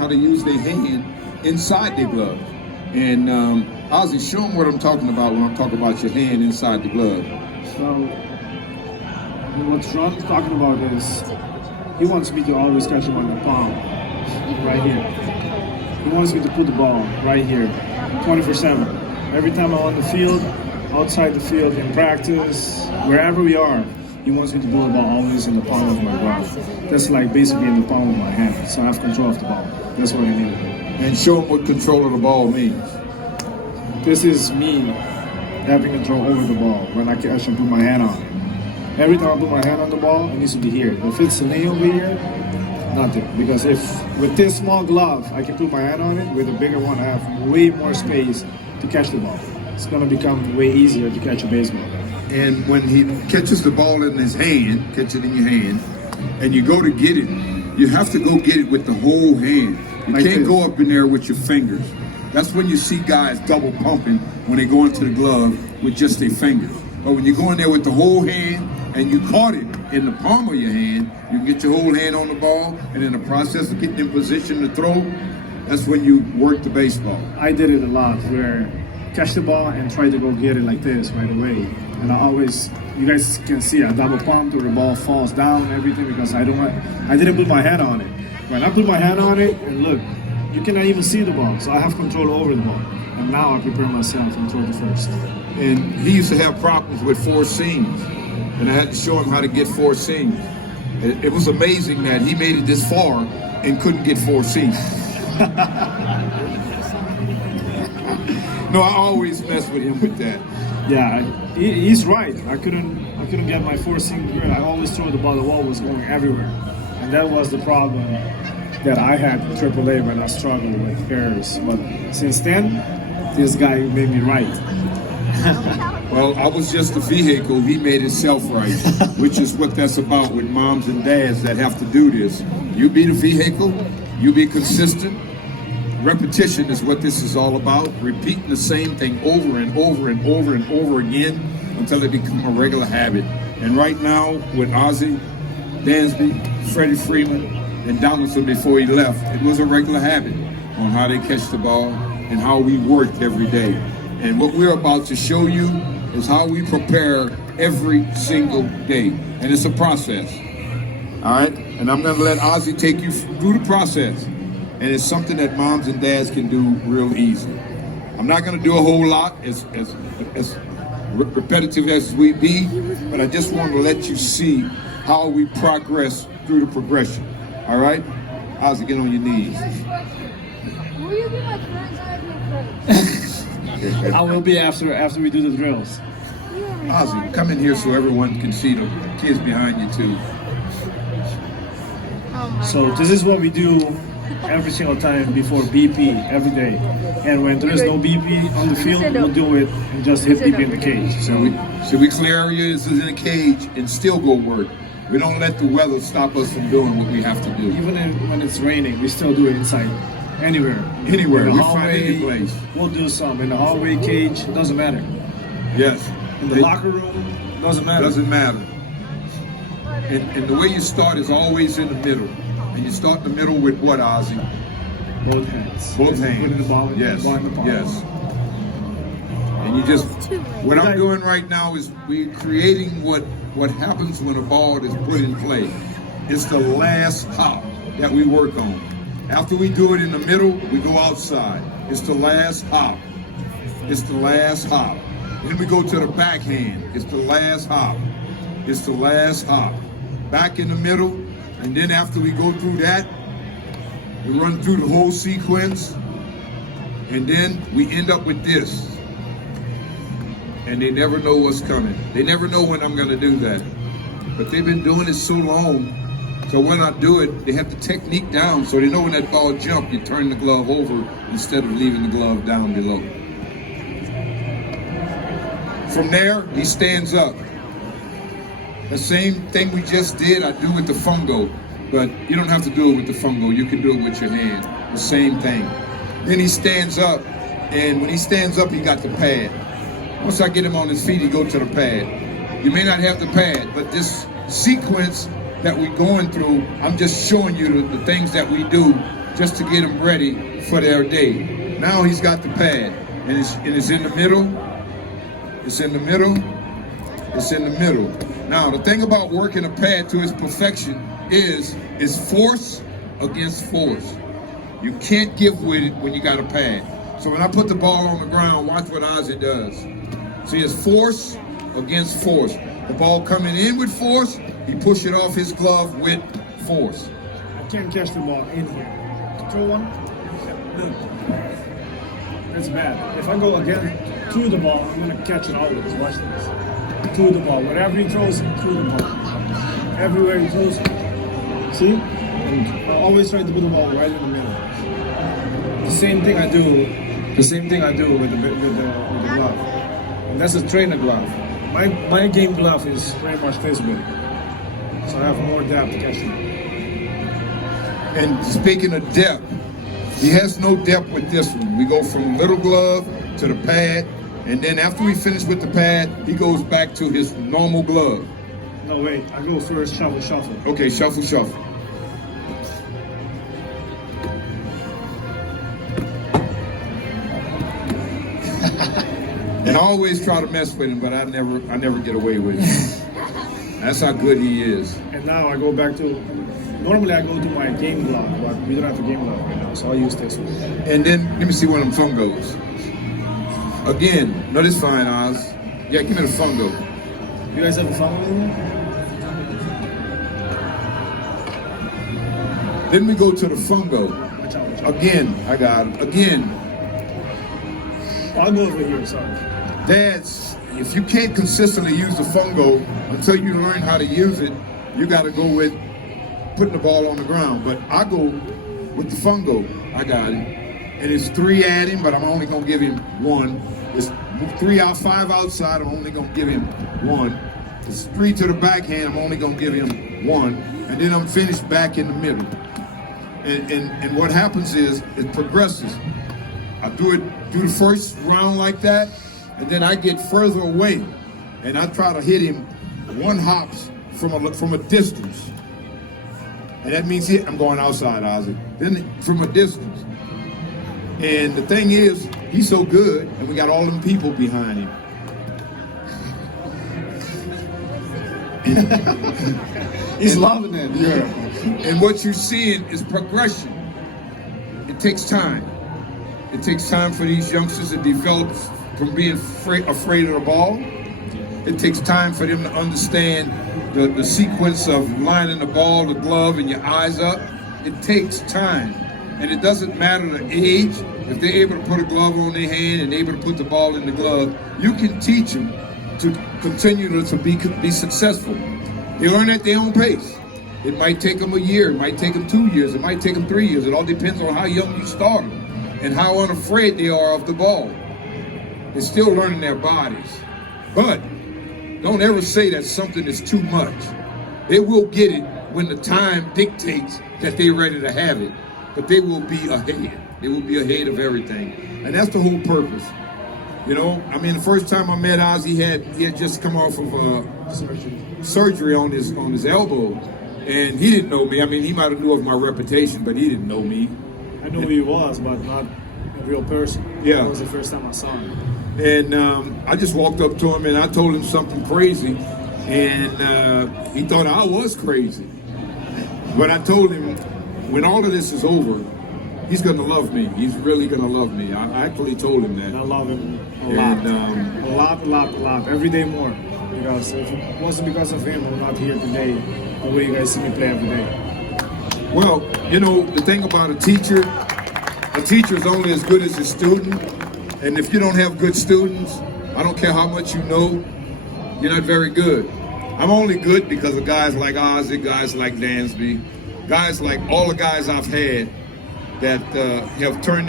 how to use their hand inside their glove. And Ozzie, show them what I'm talking about when I'm talking about your hand inside the glove. So, what Ron's talking about is he wants me to always catch him on the palm, right here. He wants me to put the ball right here, 24/7. Every time I'm on the field, outside the field, in practice, wherever we are, he wants me to do the ball always in the palm of my glove. That's like basically in the palm of my hand, so I have control of the ball. That's what I need. And show them what control of the ball means. This is me having control over the ball when I can actually put my hand on it. Every time I put my hand on the ball, it needs to be here. If it's a knee over here, nothing. Because if with this small glove, I can put my hand on it, with a bigger one, I have way more space to catch the ball. It's going to become way easier to catch a baseball. And when he catches the ball in his hand, catch it in your hand, and you go to get it, you have to go get it with the whole hand. You like can't this. go up in there with your fingers. That's when you see guys double pumping when they go into the glove with just their fingers. But when you go in there with the whole hand and you caught it in the palm of your hand, you can get your whole hand on the ball, and in the process of getting in position to throw, that's when you work the baseball. I did it a lot where catch the ball and try to go get it like this right away. And I always, you guys can see, I double pump till the ball falls down and everything because I didn't put my hand on it. When I put my hand on it, and look, you cannot even see the ball, so I have control over the ball. And now I prepare myself and throw the first. And he used to have problems with four seams, and I had to show him how to get four seams. It was amazing that he made it this far and couldn't get four seams. No, I always mess with him with that. Yeah, he's right. I couldn't get my four seam here. I always throw the ball. The ball was going everywhere, and that was the problem that I had in AAA when I struggled with errors. But since then, this guy made me right. Well, I was just a vehicle. He made himself right, which is what that's about with moms and dads that have to do this. You be the vehicle, you be consistent. Repetition is what this is all about. Repeating the same thing over and over and over and over again until it becomes a regular habit. And right now, with Ozzie, Dansby, Freddie Freeman, and Donaldson before he left, it was a regular habit on how they catch the ball and how we worked every day. And what we're about to show you is how we prepare every single day. And it's a process. All right? And I'm going to let Ozzie take you through the process. And it's something that moms and dads can do real easy. I'm not going to do a whole lot as repetitive as we be, but I just want to let you see how we progress through the progression. All right? Ozzie, get on your knees. Will you be my friend? I will be after we do the drills. Ozzie, come in here so everyone can see the kids behind you too. So this is what we do every single time before BP every day. And when there is no BP on the field, we'll do it and just hit BP in the cage. So we clear areas in the cage and still go work. We don't let the weather stop us from doing what we have to do. Even when it's raining, we still do it inside. Anywhere. Anywhere. In the We find hallway, any place. we'll do some. In the hallway cage, it doesn't matter. Yes. In the locker room, doesn't matter. Doesn't matter. And the way you start is always in the middle. And you start in the middle with what, Ozzie? Both hands. Both hands. Putting the ball in, Yes. ball in the palm. Yes. And you just, what I'm doing right now is we're creating what happens when a ball is put in play. It's the last hop that we work on. After we do it in the middle, we go outside. It's the last hop. It's the last hop. Then we go to the backhand. It's the last hop. It's the last hop. Back in the middle, and then after we go through that, we run through the whole sequence, and then we end up with this. And they never know what's coming. They never know when I'm gonna do that. But they've been doing it so long, so when I do it, they have the technique down, so they know when that ball jumps, you turn the glove over instead of leaving the glove down below. From there, he stands up. The same thing we just did, I do with the fungo, but you don't have to do it with the fungo, you can do it with your hand. The same thing. Then he stands up, and when he stands up, he got the pad. Once I get him on his feet, he go to the pad. You may not have the pad, but this sequence that we're going through, I'm just showing you the things that we do just to get them ready for their day. Now he's got the pad, and it's in the middle. It's in the middle. It's in the middle. Now, the thing about working a pad to its perfection is force against force. You can't give with it when you got a pad. So when I put the ball on the ground, watch what Ozzie does. See, it's force against force. The ball coming in with force, he push it off his glove with force. I can't catch the ball in here. Throw one. It's bad. If I go again through the ball, I'm gonna catch it always. Watch this. Through the ball. Whatever he throws, through the ball. Everywhere he throws. See? And I always try to put the ball right in the middle. The same thing I do with the glove. And that's a trainer glove. My game glove is very much this big. So I have more depth catching. And speaking of depth, he has no depth with this one. We go from little glove to the pad, and then after we finish with the pad, he goes back to his normal glove. No, wait. I go first, shuffle, shuffle. Okay, shuffle, shuffle. And I always try to mess with him, but I never get away with it. That's how good he is. And now I go back to, normally I go to my game glove, but we don't have the game glove right now, so I'll use this one. And then, let me see one of them fungos. Again, no, this fine, Oz. Yeah, give me the fungo. You guys have a fungo? Then we go to the fungo. Watch out, watch out. Again, I got him. Again. I'll go over here, sorry. If you can't consistently use the fungo until you learn how to use it, you got to go with putting the ball on the ground. But I go with the fungo. I got him. And it's 3 at him, but I'm only going to give him 1. It's 3 out, 5 outside, I'm only going to give him 1. It's 3 to the backhand, I'm only going to give him 1. And then I'm finished back in the middle. And what happens is, it progresses. I do the first round like that, and then I get further away, and I try to hit him 1 hops from a distance. And that means I'm going outside, Ozzie. Then from a distance. And the thing is, he's so good, and we got all them people behind him. He's loving it. Yeah. And what you're seeing is progression. It takes time. It takes time for these youngsters to develop from being afraid of the ball. It takes time for them to understand the sequence of lining the ball, the glove, and your eyes up. It takes time. And it doesn't matter the age. If they're able to put a glove on their hand and able to put the ball in the glove, you can teach them to continue to be successful. They learn at their own pace. It might take them a year, it might take them 2 years, it might take them 3 years. It all depends on how young you start them and how unafraid they are of the ball. They're still learning their bodies. But don't ever say that something is too much. They will get it when the time dictates that they're ready to have it. But they will be ahead. They will be ahead of everything. And that's the whole purpose. You know, I mean, the first time I met Ozzie, he had just come off of surgery on his elbow. And he didn't know me. I mean, he might have knew of my reputation, but he didn't know me. I knew who he was, but not a real person. Yeah. That was the first time I saw him. And I just walked up to him and I told him something crazy. And he thought I was crazy. But I told him, when all of this is over, he's going to love me. He's really going to love me. I actually told him that. And I love him a lot. A lot. Every day more. Because if it wasn't because of him, I'm not here today the way you guys see me play every day. Well, you know, the thing about a teacher is only as good as his student. And if you don't have good students, I don't care how much you know, you're not very good. I'm only good because of guys like Ozzie, guys like Dansby, guys like all the guys I've had that have turned their